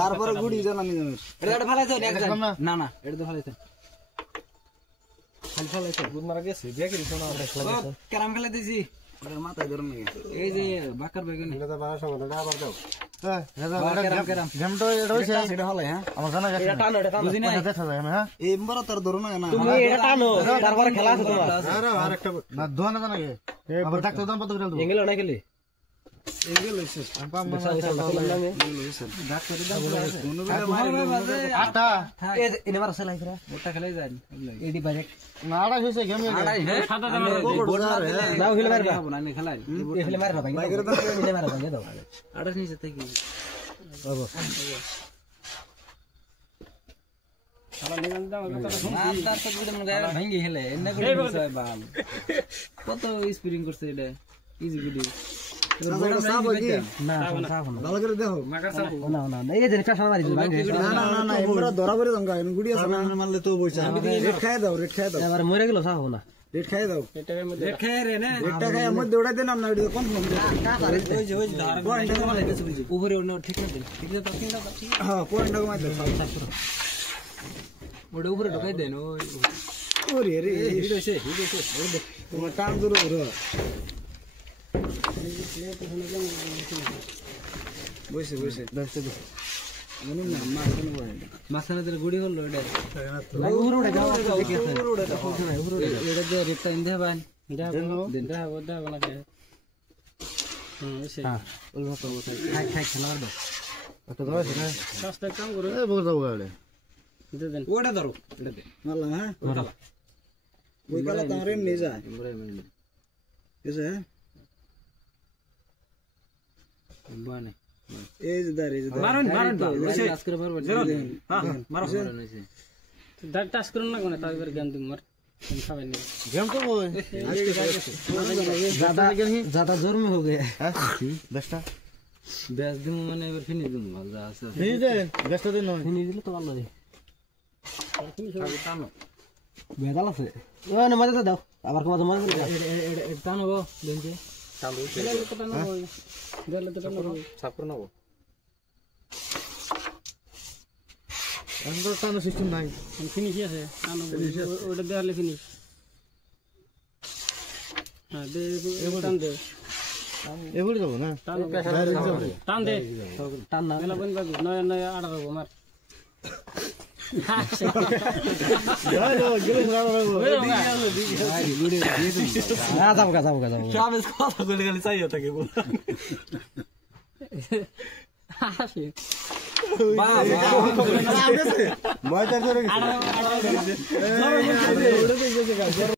তারপরে গুড়ি জানানি এটা ফালাইছো না না এটা তো ফালাইছো খালি ফালাইছো গুড় মারা গেছে দেখি শোনা ক্যারাম খেলে দিছি ওর মাথায় ধরে নিয়ে এই যে বাকার বেগুন এটা তো বাসা বলে না আবার দাও হ্যাঁ ক্যারাম গেমটো এটা হইছে এটা হলে হ্যাঁ আমার জানা গেছে এটা টানো বুঝি না দেখা যায় হ্যাঁ এই এমবার তার ধরো না না তুমি এটা টানো তারপরে খেলা আছে তোমার আরে আরেকটা না ধোয়া না জানা গে আবার ডাক্তার দাম কত করে দেব এঙ্গেল না খেলে এঙ্গেল হইছে আমপা মামা ডাক্তার দাম কোন বেলা আটা এনে মারছে লাইরা মোটা খেলাই যায় এডি বাইরে নাড়া হইছে গেমে সাদা দাম দাও খেলে মারবা না আমি খেলাই এই খেলে মারবা ভাই বাইরে দাও মিলে মারবা দাও আটা নিচে থেকে বাবা সারা নিগাল দাও তার তো গুড়ে মনে গায় ভাঙি খেলে এন্না করে বসায় বাল কত স্প্রিং করছে এটা ইজি গুডি না ভালো করে দেখো না না না এই যে পেশা মারি না না না না এমরা ধরা পড়ে দম গায় গুড়ি আছে না মারলে তো বইছা রেড খায় দাও এবার মরে গেল সাহ না রেড খায় দাও রেড খায় রে না রেডটা খায় মধ্যে ওড়াই দেন না এটা কোন কা করে ওই যে ধার পয়েন্ট কমাই দিতে বুঝি উপরে ওড়না ঠিক আছে হ্যাঁ পয়েন্ট কমাই দে ওড়ে উপরে ঢোকাই দেন ওই ওরে রে হিট হইছে ওরে তোমার টান ধরে ধরো বসে বসে দশটা মনে না মাছখানে বড় মাছখানে তোর গুড়ি হলো এটা উড়ে যাও এটা যে রেটটা ইন্দে বান দিনটা বড় বলা কে হ্যাঁ ওলমা তো খাই খেলা দাও তো দাও না সস্তা কাম করো এ বড় দাও গাড়ি দে দেন ওটা ধরো এটা দে মারলা হ্যাঁ ওই কালা তারে নিয়ে যায় এসে হ্যাঁ বানে এই যে দাঁড় মারুন ওইসে টাচ করে মারবেন হ্যাঁ মারো নইছে দাঁড় টাচ করুন না কোনে তাইবার জ্ঞান দিম মার খাবেন না গেম তো ওই ज्यादा जोर में हो गया है 10টা বেশ দিন মানে এবার ফিনিশ দিন ভালো যা আছে ফিনিশ দে 10টা দিন ফিনিশ দিলে তো ভালো রে টানো বেদাল আছে ও না মজা দাও আবার কত মজা এটা টানো গো দেনছে টানো এটা তো টানো গেলে তো টানো সাফ করে নাও আমরা টানো সিস্টেম নাই ফিনিশ আছে টানো ওটা দেয়ালে ফিনিশ হ্যাঁ দে টান দে এগুলো যাব না টান দে টান না গেল বন বাবু নয় নয় আড়া দেবো মার যাবো